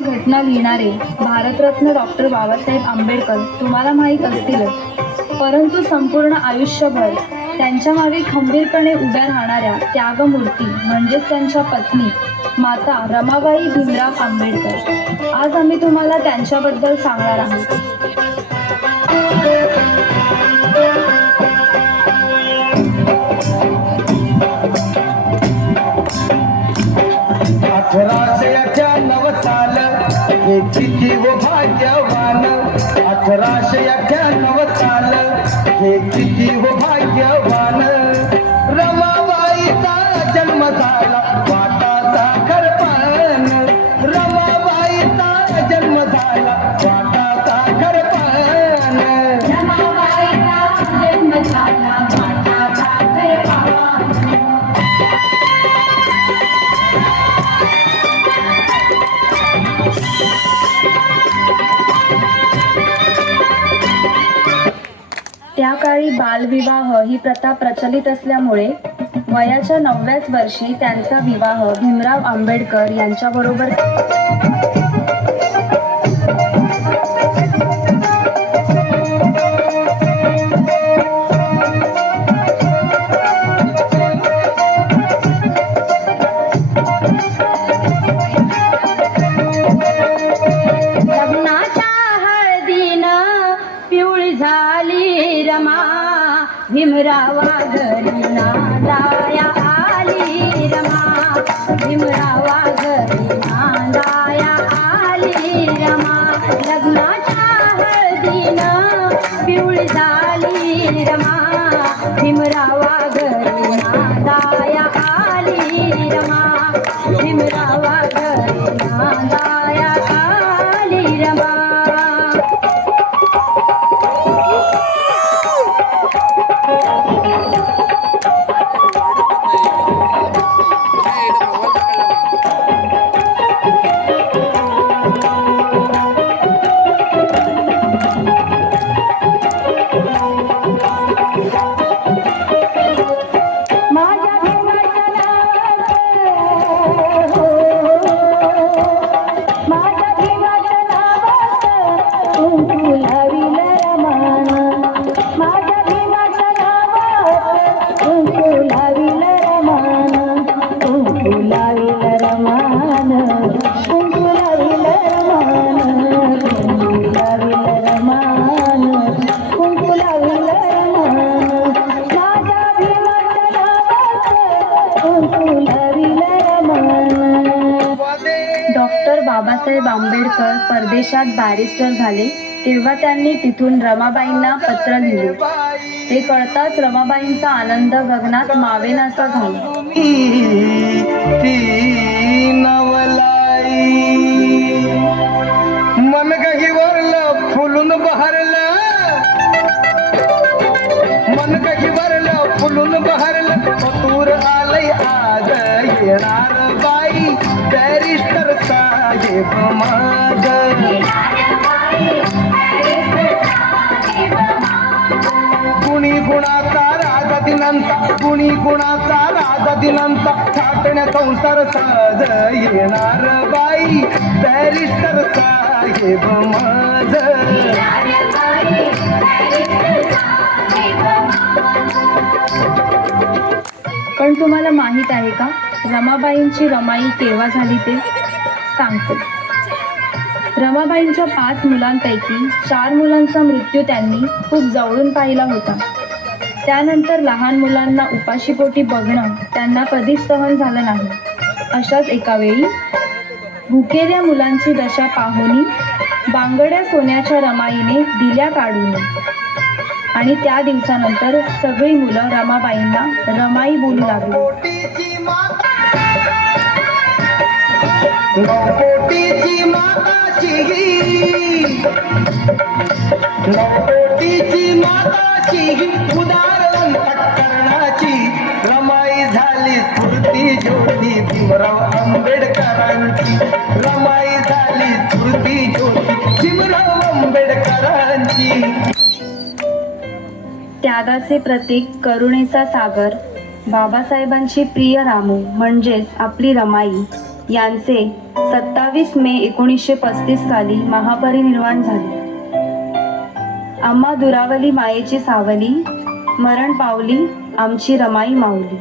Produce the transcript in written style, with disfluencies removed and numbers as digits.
घटना लिहिणारे भारतरत्न डॉक्टर बाबासाहेब आंबेडकर तुम्हाला माहीत असतीलच, परंतु संपूर्ण आयुष्यभर त्यांच्या मागे खंबीरपणे उभ्या राहणाऱ्या त्यागमूर्ती म्हणजेच त्यांच्या पत्नी माता रमाबाई भीमराव आंबेडकर आज आम्ही तुम्हाला त्यांच्याबद्दल सांगणार आहोत. हे किती व भाग्यवान 1898 साल हे किती व भाग्यवान रमाबाईचा जन्म झाला वाटाचा खरपान रमाबाईचा जन्म झाला वाटाचा खरपान रमाबाईचा जन्म झाला वाटाचा खरपान. त्या काळी बालविवाह ही प्रथा प्रचलित असल्यामुळे वयाच्या 9व्याच वर्षी त्यांचा विवाह भीमराव आंबेडकर यांच्याबरोबर भीमरावा घरी नांदाया आली रमा भीमरावा घरी नांदाया आली रमा लग्नाच्या हळदीनं पिवळी झाली रमा भीमरावा घरी नांदाया आली रमा भीमरावा घरी नांदाया आली रमा. डॉक्टर बाबासाहेब आंबेडकर परदेशात बॅरिस्टर झाले तेव्हा त्यांनी तिथून रमाबाईंना पत्र लिहिले. ते कळताच रमाबाईंचा आनंद गगनात मावेनासा झाला. मन गहिवरलं फुलून बहरलं मन गहिवरलं फुलून बहरलं मथुर आलय आज येणार बाई बॅरिस्टर साहेब माझ गुणी गुणाचा राजा दिनांचा गुणी गुणाचा राजा दिनांचा थाटण्या संसार साज येणार बाई बॅरिस्टर साहेब माझ. पण तुम्हाला माहीत आहे का रमाबाईंची रमाई केव्हा झाली ते सांगते. रमाबाईंच्या 5 मुलांपैकी 4 मुलांचा मृत्यू त्यांनी खूप जवळून पाहिला होता. त्यानंतर लहान मुलांना उपाशीपोटी बघणं त्यांना कधीच सहन झालं नाही. अशाच एका वेळी भुकेल्या मुलांची दशा पाहुनी बांगड्या सोन्याच्या रमाईने दिल्या काढून आणि त्या दिवसानंतर सगळी मुलं रमाबाईंना रमाई बोलू लागली. नवकोटीची माताची उदार अंतःकरणाची रमाई झाली स्फूर्ती ज्योती भीमराव आंबेडकरांची रमाई झाली स्फूर्ती ज्योती भीमराव आंबेडकरांची. त्यागाचे प्रतीक करुणेचा सागर बाबासाहेबांची प्रिय रामू म्हणजेच आपली रमाई यांचे 27 मे 1935 साली महापरिनिर्वाण झाले. आम्हा दुरावली मायेची सावली, मरण पावली आमची रमाई माऊली.